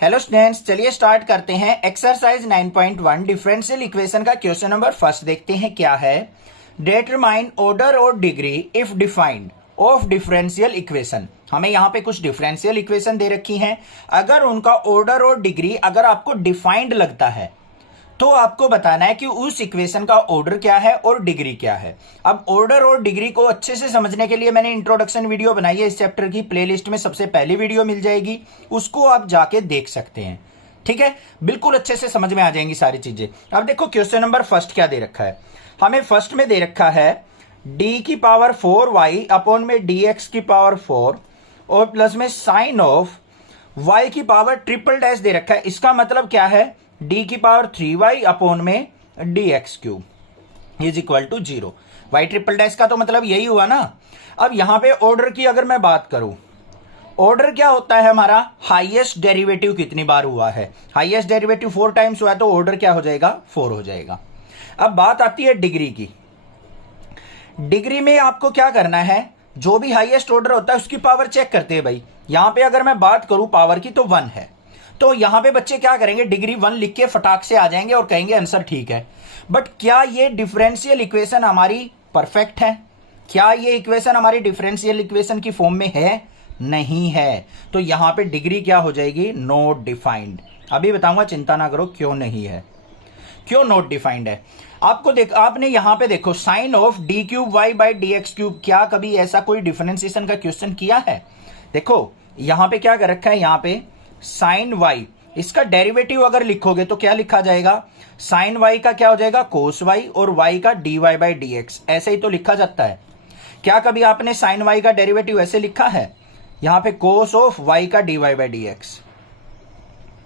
Hello students, चलिए start करते हैं। एक्सरसाइज 9.1 डिफरेंशियल इक्वेशन का क्वेश्चन नंबर फर्स्ट देखते हैं क्या है। डिटरमाइन ऑर्डर और degree if defined of differential equation. हमें यहाँ पे कुछ डिफरेंशियल इक्वेशन दे रखी हैं। अगर उनका ऑर्डर और डिग्री अगर आपको डिफाइंड लगता है तो आपको बताना है कि उस इक्वेशन का ऑर्डर क्या है और डिग्री क्या है। अब ऑर्डर और डिग्री को अच्छे से समझने के लिए मैंने इंट्रोडक्शन वीडियो बनाई है। इस चैप्टर की प्लेलिस्ट में सबसे पहली वीडियो मिल जाएगी, उसको आप जाके देख सकते हैं। ठीक है, बिल्कुल अच्छे से समझ में आ जाएंगी सारी चीजें। अब देखो क्वेश्चन नंबर फर्स्ट क्या दे रखा है। हमें फर्स्ट में दे रखा है डी की पावर 4y अपॉन में dx की पावर 4 और प्लस में साइन ऑफ y की पावर ट्रिपल डैश दे रखा है। इसका मतलब क्या है, d की पावर 3y अपॉन में dx cube is equal to 0। y triple dash का तो मतलब यही हुआ ना। अब यहां पे ऑर्डर की अगर मैं बात करूं, ऑर्डर क्या होता है हमारा, हाईएस्ट डेरिवेटिव कितनी बार हुआ है। हाईएस्ट डेरिवेटिव 4 टाइम्स हुआ है तो ऑर्डर क्या हो जाएगा, 4 हो जाएगा। अब बात आती है डिग्री की। डिग्री में आपको क्या करना है, जो भी हाईएस्ट ऑर्डर होता है उसकी पावर चेक करते हैं भाई। यहां पे अगर मैं बात करूं पावर की तो 1 है, तो यहां पे बच्चे क्या करेंगे, डिग्री 1 लिख के फटाक से आ जाएंगे और कहेंगे आंसर ठीक है। बट क्या ये डिफरेंशियल इक्वेशन हमारी परफेक्ट है? क्या ये इक्वेशन हमारी डिफरेंशियल इक्वेशन की फॉर्म में है? नहीं है। तो यहां पे डिग्री क्या हो जाएगी, नॉट डिफाइंड। अभी बताऊंगा, चिंता ना करो क्यों नहीं है, क्यों नॉट डिफाइंड है। आपने यहां पे देखो sine of D cube Y by D X cube, क्या कभी ऐसा कोई डिफरेंशिएशन का क्वेश्चन किया है? देखो यहां पे क्या कर रखा है, यहां पे साइन वाई, इसका डेरिवेटिव अगर लिखोगे तो क्या लिखा जाएगा, साइन वाई का क्या हो जाएगा, कोस वाई और वाई का D Y by D x. ऐसे ही तो लिखा जाता है। क्या कभी आपने साइन वाई का डेरिवेटिव ऐसे लिखा है, यहां पे कोस ऑफ वाई का D Y by D X?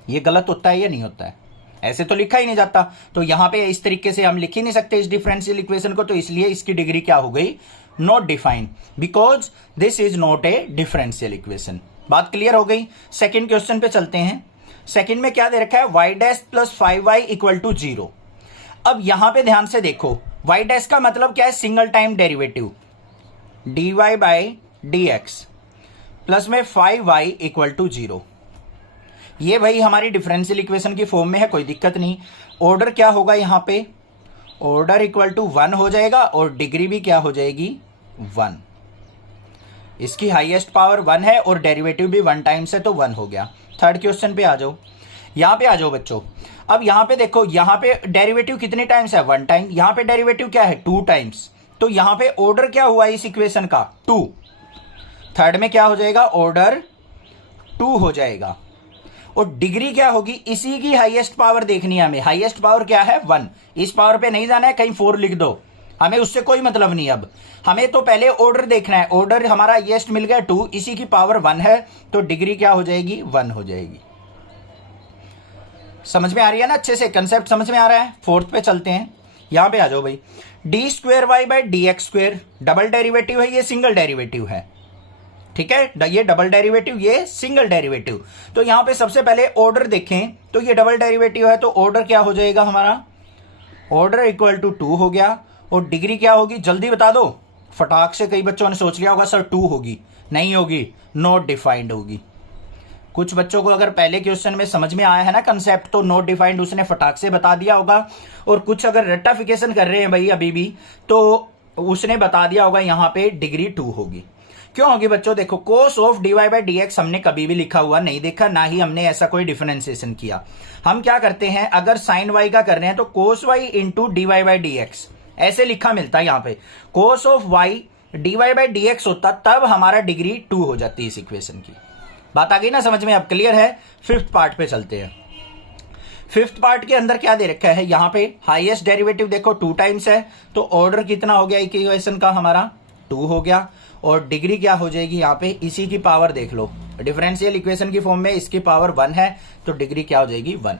ये गलत होता है या नहीं होता है? ऐसे तो लिखा ही नहीं जाता। तो यहां पे इस तरीके से हम लिख ही नहीं सकते इस डिफरेंशियल इक्वेशन को। तो इसलिए इसकी डिग्री क्या हो गई, not defined, because this is not a differential equation. बात क्लियर हो गई। सेकंड क्वेश्चन पे चलते हैं। सेकंड में क्या दे रखा है, y dash plus 5y equal to 0। अब यहां पे ध्यान से देखो, y डैश का मतलब क्या है, single time derivative dy by dx plus में 5y इक्वल टू 0। ये भाई हमारी डिफरेंशियल इक्वेशन की फॉर्म में है, कोई दिक्कत नहीं। ऑर्डर क्या होगा यहां पे, ऑर्डर इक्वल टू 1 हो जाएगा और डिग्री भी क्या हो जाएगी, 1। इसकी हाईएस्ट पावर 1 है और डेरिवेटिव भी 1 टाइम्स है तो 1 हो गया। थर्ड क्वेश्चन पे आ जाओ, यहां पे आ जाओ बच्चों। अब यहां पे देखो, यहां पे डेरिवेटिव कितने टाइम्स है, 1 टाइम। यहां पे डेरिवेटिव क्या है, 2 टाइम्स। तो यहां पे ऑर्डर क्या हुआ इस इक्वेशन का, 2। थर्ड में क्या हो जाएगा, ऑर्डर 2 हो जाएगा। और डिग्री क्या होगी, इसी की हाईएस्ट पावर देखनी है हमें। हाईएस्ट पावर क्या है, 1। इस पावर पे नहीं जाना है, कहीं 4 लिख दो, हमें उससे कोई मतलब नहीं। अब हमें तो पहले ऑर्डर देखना है। ऑर्डर हमारा हाईएस्ट मिल गया 2, इसी की पावर 1 है तो डिग्री क्या हो जाएगी, 1 हो जाएगी। समझ में आ रही है ना, अच्छे से कंसेप्ट समझ में आ रहा है। फोर्थ पे चलते हैं, यहां पे आ जाओ भाई। D square Y by D X square double derivative है, ये सिंगल डेरिवेटिव है। ठीक है, ये डबल डेरिवेटिव, ये सिंगल डेरिवेटिव। तो यहां पे सबसे पहले ऑर्डर देखें तो ये डबल डेरिवेटिव है तो ऑर्डर क्या हो जाएगा हमारा, ऑर्डर इक्वल टू 2 हो गया। और डिग्री क्या होगी, जल्दी बता दो फटाक से। कई बच्चों ने सोच लिया होगा सर 2 होगी, नहीं होगी, नॉट डिफाइंड होगी। कुछ बच्चों को अगर पहले क्वेश्चन में समझ में आया है ना कंसेप्ट, तो नॉट डिफाइंड उसने फटाक से बता दिया होगा। और कुछ अगर रेक्टिफिकेशन कर रहे हैं भाई अभी भी, तो उसने बता दिया होगा यहां पे डिग्री 2 होगी। क्यों होगी बच्चों, देखो cos of D Y by D X हमने कभी भी लिखा हुआ नहीं देखा, ना ही हमने ऐसा कोई डिफरेंशिएशन किया। हम क्या करते हैं, अगर साइन वाई का कर रहे हैं तो cos y into d Y by D x ऐसे लिखा मिलता है। यहां पे cos of y d Y by D x होता, तब हमारा डिग्री 2 हो जाती है इस इक्वेशन की। बात आ गई ना समझ में, अब क्लियर है। फिफ्थ पार्ट पे चलते हैं। फिफ्थ पार्ट के अंदर क्या दे रखा है, यहां पे हाईएस्ट डेरिवेटिव देखो 2 टाइम्स है तो ऑर्डर कितना हो गया इक्वेशन का हमारा, 2 हो गया। और डिग्री क्या हो जाएगी यहां पे, इसी की पावर देख लो, डिफरेंशियल इक्वेशन की फॉर्म में इसकी पावर 1 है तो डिग्री क्या हो जाएगी, 1।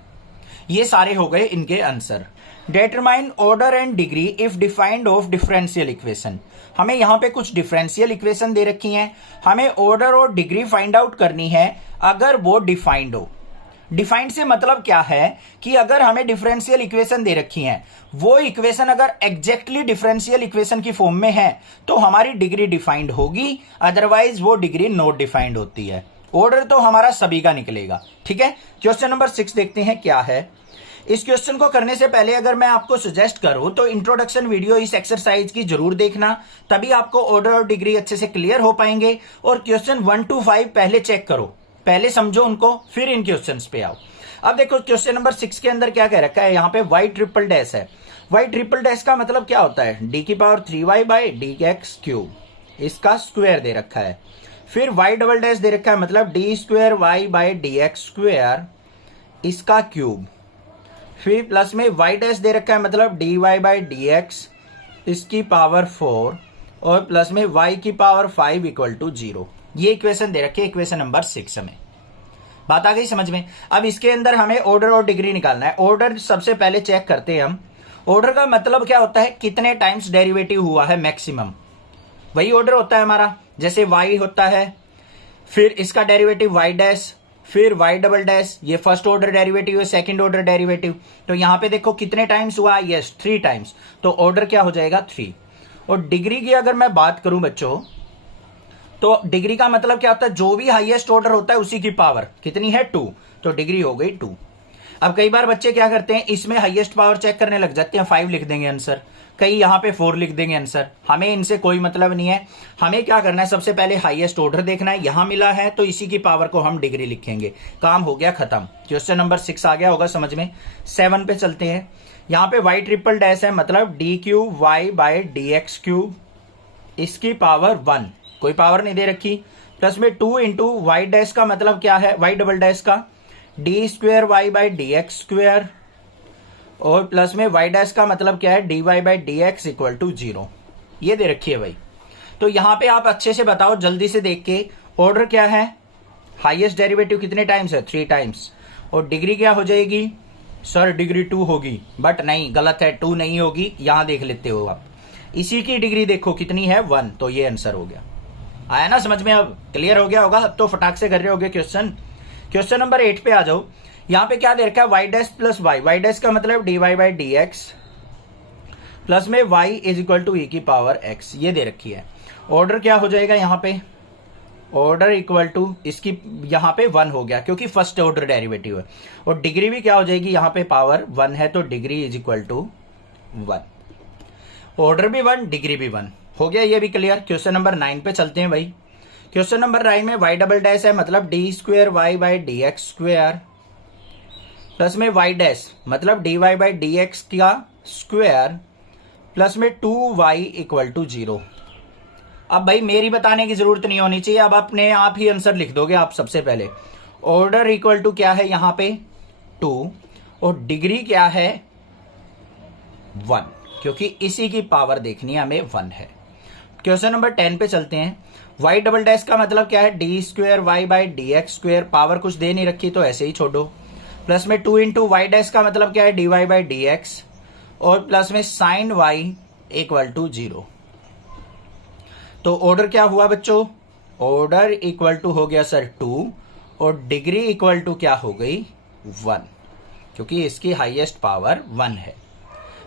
ये सारे हो गए इनके answer. Determine order and degree if defined of differential equation. हमें यहां पे कुछ डिफरेंशियल इक्वेशन दे रखी हैं, हमें ऑर्डर और डिग्री फाइंड आउट करनी है अगर वो डिफाइंड हो। डिफाइंड से मतलब क्या है कि अगर हमें डिफरेंशियल इक्वेशन दे रखी है, वो इक्वेशन अगर एग्जैक्टली डिफरेंशियल इक्वेशन की फॉर्म में है तो हमारी डिग्री डिफाइंड होगी, अदरवाइज वो डिग्री नॉट डिफाइंड होती है। ऑर्डर तो हमारा सभी का निकलेगा। ठीक है, क्वेश्चन नंबर 6 देखते हैं क्या है। इस क्वेश्चन को करने से पहले अगर मैं आपको सजेस्ट करूं तो इंट्रोडक्शन वीडियो इस एक्सरसाइज की जरूर देखना, तभी आपको ऑर्डर और डिग्री अच्छे से क्लियर हो पाएंगे। और क्वेश्चन 1 to 5 पहले चेक करो, पहले समझो उनको, फिर इन क्वेश्चंस पे आओ। अब देखो क्वेश्चन नंबर 6 के अंदर क्या कह रखा है, यहाँ पे y ट्रिपल डैश है। y ट्रिपल डैश का मतलब क्या होता है, d की power 3y by D X cube, इसका स्क्वायर दे रखा है। फिर y डबल डैश दे रखा है, मतलब D square Y by D X square, इसका क्यूब। फिर प्लस में y डैश दे रखा है, मतलब dy बाई डी एक्स, इसकी पावर 4, और प्लस में y की पावर 5 इक्वल टू 0। ये इक्वेशन दे रखी है इक्वेशन नंबर 6 में। बात आ गई समझ में। अब इसके अंदर हमें ऑर्डर और डिग्री निकालना है। ऑर्डर सबसे पहले चेक करते हैं हम। ऑर्डर का मतलब क्या होता है, कितने टाइम्स डेरिवेटिव हुआ है मैक्सिमम, वही ऑर्डर होता है हमारा। जैसे y होता है, फिर इसका डेरिवेटिव y डैश, फिर y डबल डैश, ये फर्स्ट ऑर्डर डेरिवेटिव है, सेकंड ऑर्डर डेरिवेटिव। तो यहां पे देखो कितने टाइम्स हुआ, यस 3 टाइम्स, तो ऑर्डर क्या हो जाएगा 3। और डिग्री की अगर मैं बात करूं बच्चों, तो डिग्री का मतलब क्या होता है, जो भी हाईएस्ट ऑर्डर होता है उसी की पावर कितनी है 2, तो डिग्री हो गई 2। अब कई बार बच्चे क्या करते हैं, इसमें हाईएस्ट पावर चेक करने लग जाते हैं, 5 लिख देंगे आंसर, कई यहां पे 4 लिख देंगे आंसर। हमें इनसे कोई मतलब नहीं है, हमें क्या करना है, सबसे पहले हाईएस्ट ऑर्डर देखना है, यहां मिला है तो इसी की पावर को हम डिग्री लिखेंगे, काम हो गया खत्म। क्वेश्चन नंबर 6 आ गया होगा समझ में। 7 पे चलते हैं। यहां पे y ट्रिपल डैश है, मतलब D cube Y by D X cube, इसकी पावर 1, कोई पावर नहीं दे रखी। प्लस में 2 इंटू वाई डैश का मतलब क्या है, वाई डबल डैश का D square Y by D X square, और प्लस में वाई डैश का मतलब क्या है, D Y by D X equal to 0। ये दे रखी है भाई। तो यहां पे आप अच्छे से बताओ जल्दी से देख के, ऑर्डर क्या है, हाईएस्ट डेरिवेटिव कितने टाइम्स है, 3 टाइम्स। और डिग्री क्या हो जाएगी, सर डिग्री 2 होगी, बट नहीं, गलत है, 2 नहीं होगी, यहां देख लेते हो आप, इसी की डिग्री देखो कितनी है 1, तो ये आंसर हो गया। आया ना समझ में, अब क्लियर हो गया होगा, अब तो फटाक से कर रहे होगे क्वेश्चन। क्वेश्चन नंबर 8 पे आ जाओ। यहां पे क्या दे रखा है, Y dash plus Y, Y dash का मतलब D Y by D X, plus में Y is equal to E की पावर एक्स, ये दे रखी है। ऑर्डर क्या हो जाएगा यहाँ पे, ऑर्डर इक्वल टू इसकी यहाँ पे 1 हो गया क्योंकि फर्स्ट ऑर्डर डेरिवेटिव है। और डिग्री भी क्या हो जाएगी, यहाँ पे पावर 1 है तो degree is equal to 1। Order भी 1, डिग्री भी 1 हो गया, ये भी क्लियर। क्वेश्चन नंबर 9 पे चलते हैं भाई। क्वेश्चन नंबर 9 में y डबल डैश है, मतलब D square Y by D X square, plus में y डैश मतलब D Y by D X का स्क्वेयर, प्लस में 2y इक्वल टू 0। अब भाई मेरी बताने की जरूरत नहीं होनी चाहिए, अब अपने आप ही आंसर लिख दोगे आप। सबसे पहले ऑर्डर इक्वल टू क्या है यहाँ पे 2, और डिग्री क्या है 1, क्योंकि इसी की पावर देखनी है हमें 1 है। क्वेश्चन नंबर 10 पे चलते हैं। y डबल डैश का मतलब क्या है, D square Y by D X square, power कुछ दे नहीं रखी तो ऐसे ही छोड़ो। प्लस में 2 इंटू वाई डैश का मतलब क्या है, D Y by D X, और प्लस में साइन y इक्वल टू 0। तो ऑर्डर क्या हुआ बच्चों, ऑर्डर इक्वल टू हो गया सर 2, और डिग्री इक्वल टू क्या हो गई 1, क्योंकि इसकी हाईएस्ट पावर 1 है।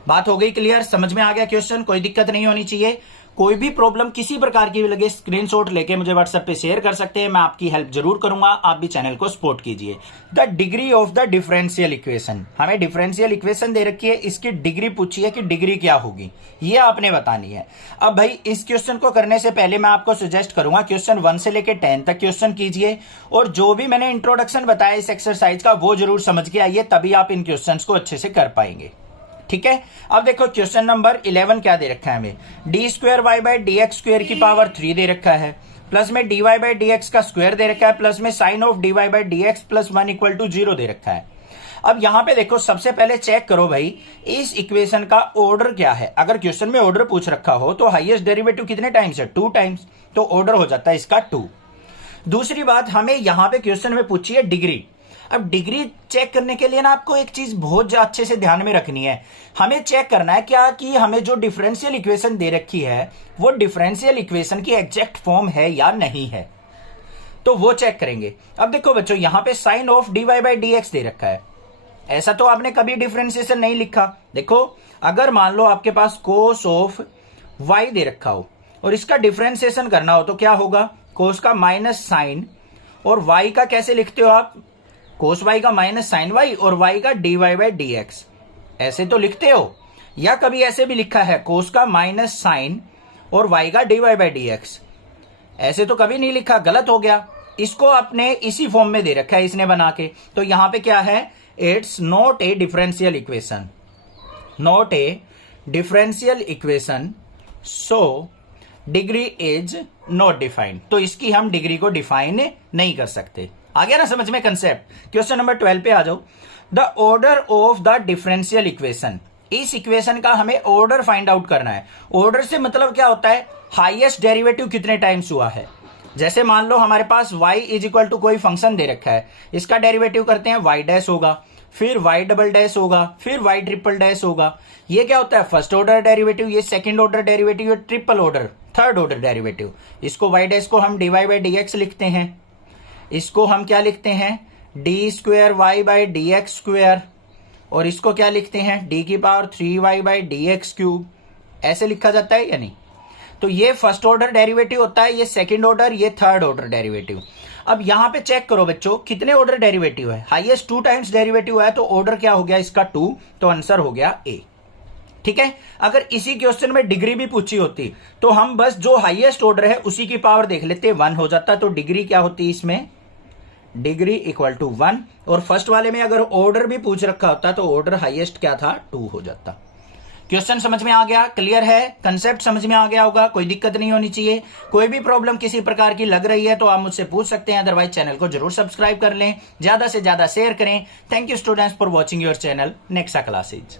बात हो गई क्लियर, समझ में आ गया क्वेश्चन, कोई दिक्कत नहीं होनी चाहिए। कोई भी प्रॉब्लम किसी प्रकार की भी लगे, स्क्रीनशॉट लेके मुझे व्हाट्सएप पे शेयर कर सकते हैं, मैं आपकी हेल्प जरूर करूंगा। आप भी चैनल को सपोर्ट कीजिए। The degree of the differential equation, हमें डिफरेंशियल इक्वेशन दे रखी है, इसकी डिग्री पूछी है कि डिग्री क्या होगी, ये आपने बतानी है। अब भाई इस क्वेश्चन को करने से पहले मैं आपको सजेस्ट करूंगा क्वेश्चन 1 से लेकर 10 तक क्वेश्चन कीजिए, और जो भी मैंने इंट्रोडक्शन बताया इस एक्सरसाइज का वो जरूर समझ के आइए, तभी आप इन क्वेश्चन को अच्छे से कर पाएंगे। ठीक है, अब देखो क्वेश्चन नंबर 11 क्या दे रखा है हमें, D square Y by D X square की पावर 3 दे रखा है, प्लस में D Y by D X का स्क्वायर दे रखा है, प्लस में sine of D Y by D X plus 1 equal to 0 दे रखा है। अब यहां पे देखो सबसे पहले चेक करो भाई इस इक्वेशन का ऑर्डर क्या है। अगर क्वेश्चन में ऑर्डर पूछ रखा हो तो हाईएस्ट डेरिवेटिव कितने टाइम्स है, 2 टाइम्स, तो ऑर्डर हो जाता है इसका 2। दूसरी बात, हमें यहां पे क्वेश्चन में पूछी है डिग्री। अब डिग्री चेक करने के लिए ना आपको एक चीज बहुत अच्छे से ध्यान में रखनी है, हमें चेक करना है क्या कि हमें जो डिफरेंशियल इक्वेशन दे रखी है वो डिफरेंशियल इक्वेशन की एग्जैक्ट फॉर्म है या नहीं है, तो वो चेक करेंगे। अब देखो बच्चों यहां पे sine of D Y by D x दे रखा है, ऐसा तो आपने कभी डिफरेंशिएशन नहीं लिखा। देखो अगर मान लो आपके पास कोस ऑफ वाई दे रखा हो और इसका डिफरेंशिएशन करना हो तो क्या होगा, कोस का माइनस साइन और y का कैसे लिखते हो आप? cos y का माइनस साइन y और y का dy बाई dx, ऐसे तो लिखते हो। या कभी ऐसे भी लिखा है cos का माइनस साइन और y का dy बाई dx, ऐसे तो कभी नहीं लिखा, गलत हो गया। इसको अपने इसी फॉर्म में दे रखा है इसने बना के। तो यहां पे क्या है? It's not a differential equation, not a differential equation, so degree is not defined. तो इसकी हम डिग्री को डिफाइन नहीं कर सकते। आ गया ना समझ में कंसेप्ट? क्वेश्चन नंबर 12 पे आ जाओ। The order of the differential equation, इस इक्वेशन का हमें ऑर्डर फाइंड आउट करना है। ऑर्डर से मतलब क्या होता है? हाईएस्ट डेरिवेटिव कितने टाइम्स हुआ है। जैसे मान लो हमारे पास y इज इक्वल टू कोई फंक्शन दे रखा है, इसका डेरिवेटिव करते हैं y डैश होगा, फिर y डबल डैश होगा, फिर y ट्रिपल डैश होगा। ये क्या होता है? फर्स्ट ऑर्डर डेरिवेटिव, ये सेकंड ऑर्डर डेरिवेटिव, ये triple order, third order derivative. इसको y डैश को हम dy बाई dx लिखते हैं, इसको हम क्या लिखते हैं? D square Y by D X square, और इसको क्या लिखते हैं? डी की power 3y by D X cube. ऐसे लिखा जाता है या नहीं? तो ये फर्स्ट ऑर्डर डेरिवेटिव होता है, ये सेकंड ऑर्डर, ये थर्ड ऑर्डर डेरिवेटिव। अब यहां पे चेक करो बच्चों, कितने ऑर्डर डेरिवेटिव है? हाईएस्ट 2 टाइम्स डेरिवेटिव है, तो ऑर्डर क्या हो गया इसका? 2, तो आंसर हो गया ए। ठीक है। अगर इसी क्वेश्चन में डिग्री भी पूछी होती तो हम बस जो हाईएस्ट ऑर्डर है उसी की पावर देख लेते, 1 हो जाता। तो डिग्री क्या होती इसमें? Degree equal to 1। और फर्स्ट वाले में अगर ऑर्डर भी पूछ रखा होता तो ऑर्डर हाईएस्ट क्या था? 2 हो जाता। क्वेश्चन समझ में आ गया? क्लियर है? कंसेप्ट समझ में आ गया होगा, कोई दिक्कत नहीं होनी चाहिए। कोई भी प्रॉब्लम किसी प्रकार की लग रही है तो आप मुझसे पूछ सकते हैं, अदरवाइज चैनल को जरूर सब्सक्राइब कर लें, ज्यादा से ज्यादा शेयर करें। Thank you students for watching your channel Nexa classes.